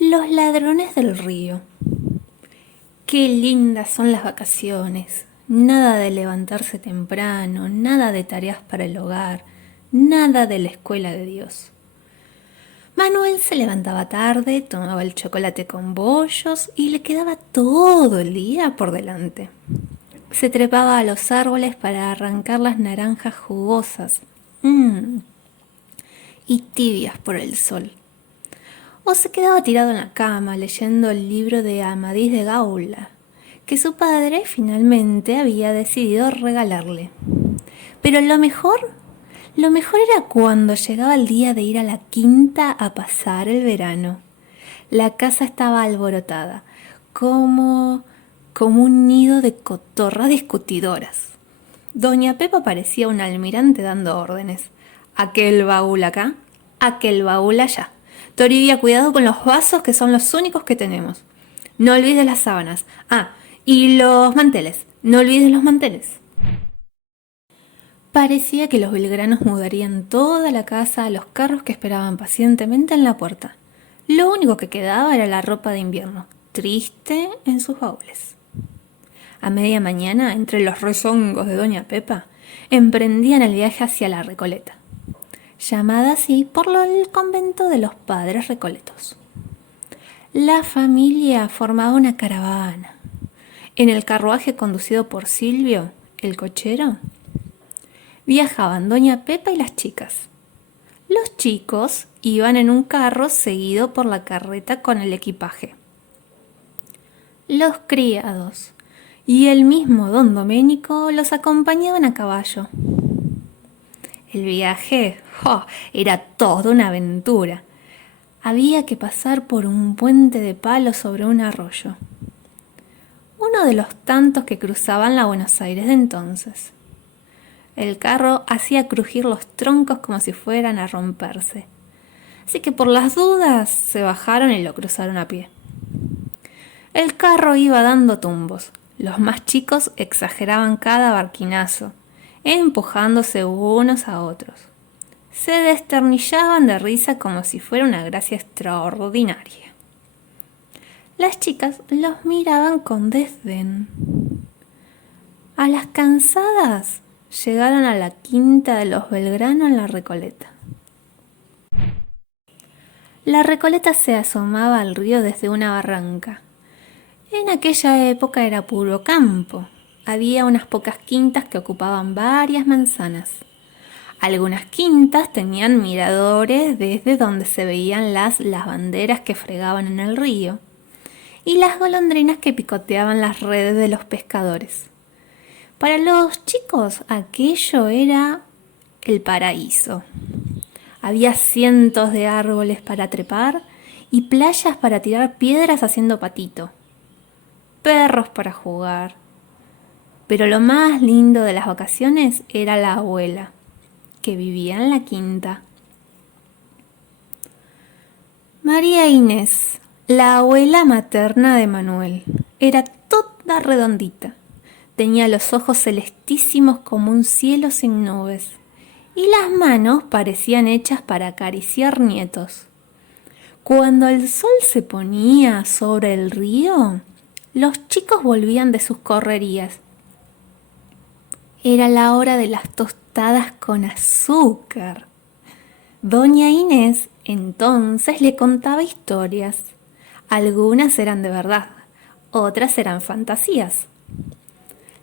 Los ladrones del río. Qué lindas son las vacaciones. Nada de levantarse temprano, nada de tareas para el hogar, nada de la escuela de Dios. Manuel se levantaba tarde, tomaba el chocolate con bollos y le quedaba todo el día por delante. Se trepaba a los árboles para arrancar las naranjas jugosas y tibias por el sol. O se quedaba tirado en la cama leyendo el libro de Amadís de Gaula, que su padre finalmente había decidido regalarle. Pero lo mejor era cuando llegaba el día de ir a la quinta a pasar el verano. La casa estaba alborotada, como un nido de cotorras discutidoras. Doña Pepa parecía un almirante dando órdenes. Aquel baúl acá, aquel baúl allá. Toribia, cuidado con los vasos que son los únicos que tenemos. No olvides las sábanas. Y los manteles. No olvides los manteles. Parecía que los belgranos mudarían toda la casa a los carros que esperaban pacientemente en la puerta. Lo único que quedaba era la ropa de invierno, triste en sus baúles. A media mañana, entre los rezongos de Doña Pepa, emprendían el viaje hacia la Recoleta, llamada así por el convento de los padres recoletos. La familia formaba una caravana. En el carruaje conducido por Silvio, el cochero, viajaban Doña Pepa y las chicas. Los chicos iban en un carro seguido por la carreta con el equipaje. Los criados y el mismo don Doménico los acompañaban a caballo. El viaje era toda una aventura. Había que pasar por un puente de palo sobre un arroyo, uno de los tantos que cruzaban la Buenos Aires de entonces. El carro hacía crujir los troncos como si fueran a romperse, así que por las dudas se bajaron y lo cruzaron a pie. El carro iba dando tumbos. Los más chicos exageraban cada barquinazo, empujándose unos a otros. Se desternillaban de risa como si fuera una gracia extraordinaria. Las chicas los miraban con desdén. A las cansadas llegaron a la quinta de los Belgrano en la Recoleta. La Recoleta se asomaba al río desde una barranca. En aquella época era puro campo. Había unas pocas quintas que ocupaban varias manzanas. Algunas quintas tenían miradores desde donde se veían las lavanderas que fregaban en el río y las golondrinas que picoteaban las redes de los pescadores. Para los chicos aquello era el paraíso. Había cientos de árboles para trepar y playas para tirar piedras haciendo patito. Perros para jugar. Pero lo más lindo de las vacaciones era la abuela, que vivía en la quinta. María Inés, la abuela materna de Manuel, era toda redondita. Tenía los ojos celestísimos como un cielo sin nubes, y las manos parecían hechas para acariciar nietos. Cuando el sol se ponía sobre el río, los chicos volvían de sus correrías. Era la hora de las tostadas con azúcar. Doña Inés entonces le contaba historias. Algunas eran de verdad, otras eran fantasías.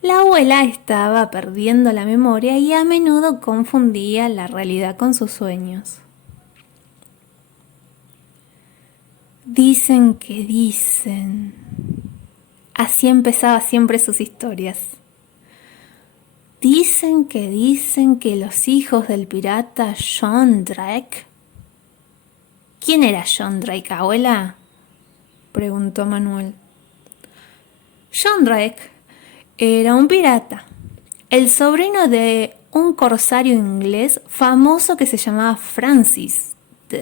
La abuela estaba perdiendo la memoria y a menudo confundía la realidad con sus sueños. Dicen que dicen. Así empezaba siempre sus historias. Dicen que los hijos del pirata John Drake. ¿Quién era John Drake, abuela?, preguntó Manuel. John Drake era un pirata, el sobrino de un corsario inglés famoso que se llamaba Francis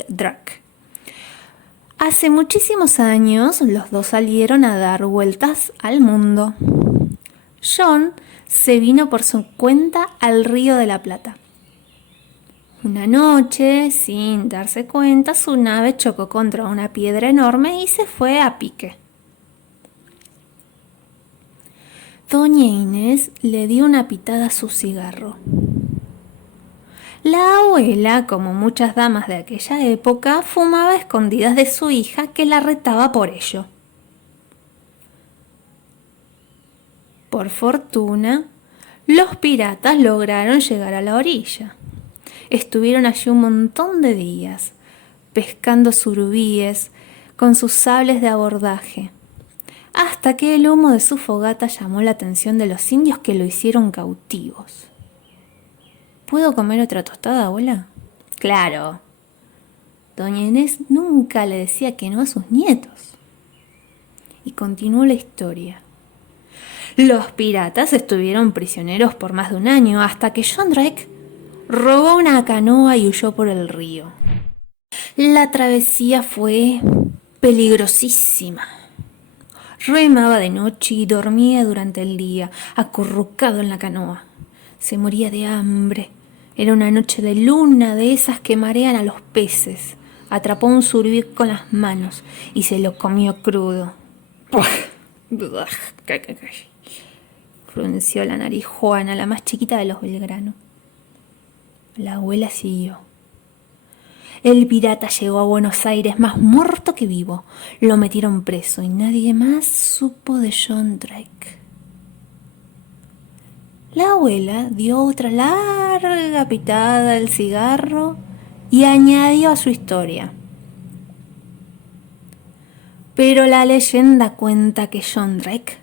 Drake. Hace muchísimos años los dos salieron a dar vueltas al mundo. John se vino por su cuenta al Río de la Plata. Una noche, sin darse cuenta, su nave chocó contra una piedra enorme y se fue a pique. Doña Inés le dio una pitada a su cigarro. La abuela, como muchas damas de aquella época, fumaba a escondidas de su hija que la retaba por ello. Por fortuna, los piratas lograron llegar a la orilla. Estuvieron allí un montón de días, pescando surubíes con sus sables de abordaje, hasta que el humo de su fogata llamó la atención de los indios que lo hicieron cautivos. ¿Puedo comer otra tostada, abuela? Claro. Doña Inés nunca le decía que no a sus nietos. Y continuó la historia. Los piratas estuvieron prisioneros por más de un año hasta que John Drake robó una canoa y huyó por el río. La travesía fue peligrosísima. Remaba de noche y dormía durante el día, acurrucado en la canoa. Se moría de hambre. Era una noche de luna, de esas que marean a los peces. Atrapó un surubí con las manos y se lo comió crudo. Frunció la nariz Juana, la más chiquita de los Belgrano. La abuela siguió. El pirata llegó a Buenos Aires más muerto que vivo. Lo metieron preso y nadie más supo de John Drake. La abuela dio otra larga pitada al cigarro y añadió a su historia. Pero la leyenda cuenta que John Drake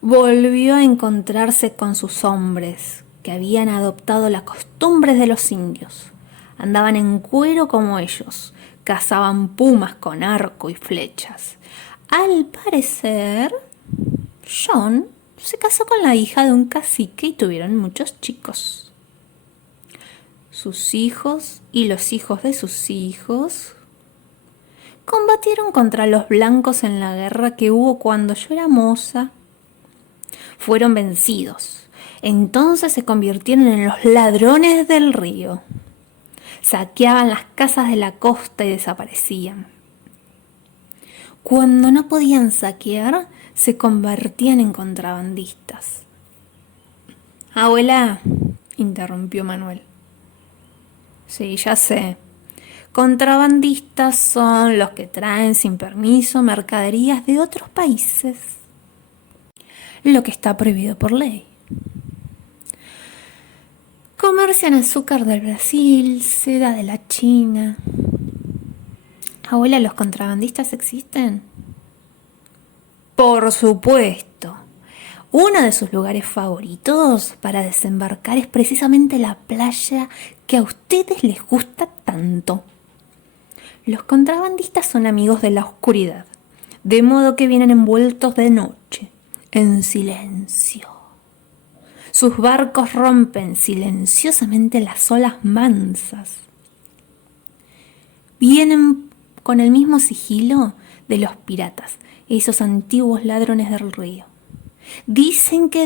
volvió a encontrarse con sus hombres, que habían adoptado las costumbres de los indios. Andaban en cuero como ellos, cazaban pumas con arco y flechas. Al parecer, John se casó con la hija de un cacique y tuvieron muchos chicos. Sus hijos y los hijos de sus hijos combatieron contra los blancos en la guerra que hubo cuando yo era moza. Fueron vencidos. Entonces se convirtieron en los ladrones del río. Saqueaban las casas de la costa y desaparecían. Cuando no podían saquear, se convertían en contrabandistas. Abuela, interrumpió Manuel. Sí, ya sé. Contrabandistas son los que traen sin permiso mercaderías de otros países. Lo que está prohibido por ley. Comercian azúcar del Brasil, seda de la China. Abuela, ¿los contrabandistas existen? Por supuesto. Uno de sus lugares favoritos para desembarcar es precisamente la playa que a ustedes les gusta tanto. Los contrabandistas son amigos de la oscuridad, de modo que vienen envueltos de noche, en silencio. Sus barcos rompen silenciosamente las olas mansas. Vienen con el mismo sigilo de los piratas, esos antiguos ladrones del río. Dicen que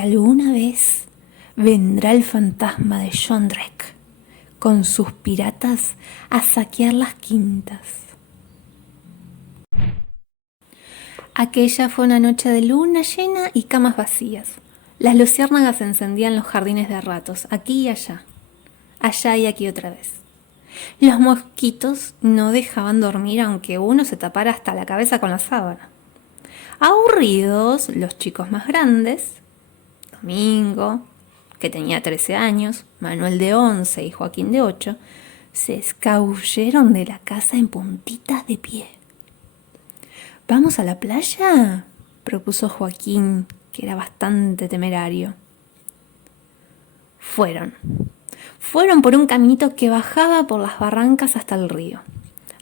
alguna vez vendrá el fantasma de John Drake con sus piratas a saquear las quintas. Aquella fue una noche de luna llena y camas vacías. Las luciérnagas encendían los jardines de ratos, aquí y allá y aquí otra vez. Los mosquitos no dejaban dormir aunque uno se tapara hasta la cabeza con la sábana. Aburridos, los chicos más grandes, Domingo, que tenía 13 años, Manuel de 11 y Joaquín de 8, se escabulleron de la casa en puntitas de pie. ¿Vamos a la playa?, propuso Joaquín, que era bastante temerario. Fueron por un caminito que bajaba por las barrancas hasta el río.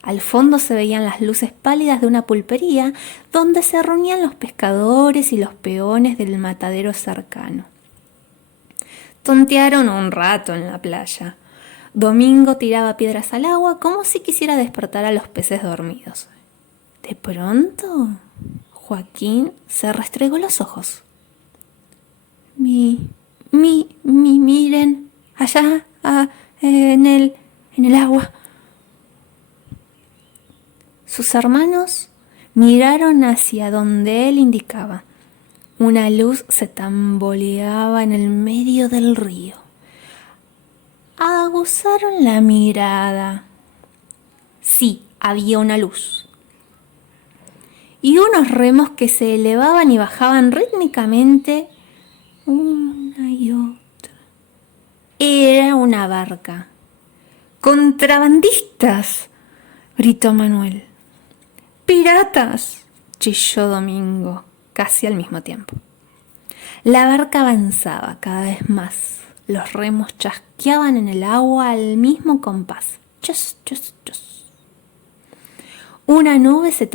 Al fondo se veían las luces pálidas de una pulpería donde se reunían los pescadores y los peones del matadero cercano. Tontearon un rato en la playa. Domingo tiraba piedras al agua como si quisiera despertar a los peces dormidos. De pronto, Joaquín se restregó los ojos. Miren, allá, en el agua. Sus hermanos miraron hacia donde él indicaba. Una luz se tamboleaba en el medio del río. Aguzaron la mirada. Sí, había una luz. Y unos remos que se elevaban y bajaban rítmicamente una y otra. Era una barca. ¡Contrabandistas!, gritó Manuel. ¡Piratas!, chilló Domingo, casi al mismo tiempo. La barca avanzaba cada vez más. Los remos chasqueaban en el agua al mismo compás. Chus, chus, chus. Una nube que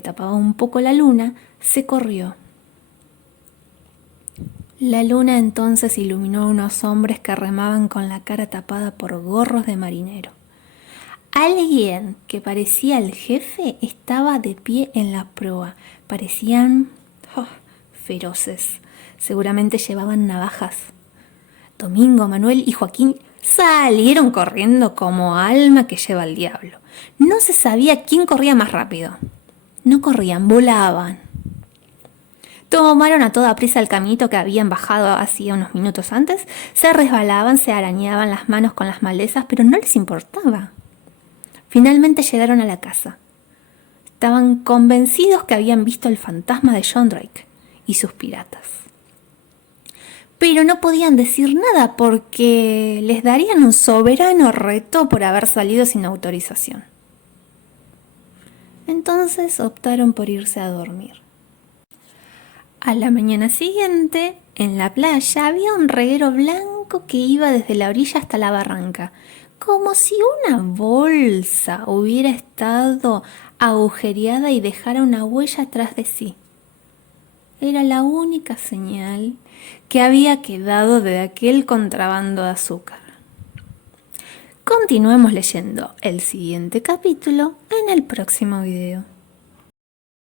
tapaba un poco la luna, se corrió. La luna entonces iluminó a unos hombres que remaban con la cara tapada por gorros de marinero. Alguien que parecía el jefe estaba de pie en la proa. Parecían feroces. Seguramente llevaban navajas. Domingo, Manuel y Joaquín salieron corriendo como alma que lleva al diablo. No se sabía quién corría más rápido. No corrían, volaban. Tomaron a toda prisa el caminito que habían bajado hacía unos minutos antes. Se resbalaban, se arañaban las manos con las malezas, pero no les importaba. Finalmente llegaron a la casa. Estaban convencidos que habían visto el fantasma de John Drake y sus piratas. Pero no podían decir nada porque les darían un soberano reto por haber salido sin autorización. Entonces optaron por irse a dormir. A la mañana siguiente, en la playa había un reguero blanco que iba desde la orilla hasta la barranca, como si una bolsa hubiera estado agujereada y dejara una huella tras de sí. Era la única señal que había quedado de aquel contrabando de azúcar. Continuemos leyendo el siguiente capítulo en el próximo video.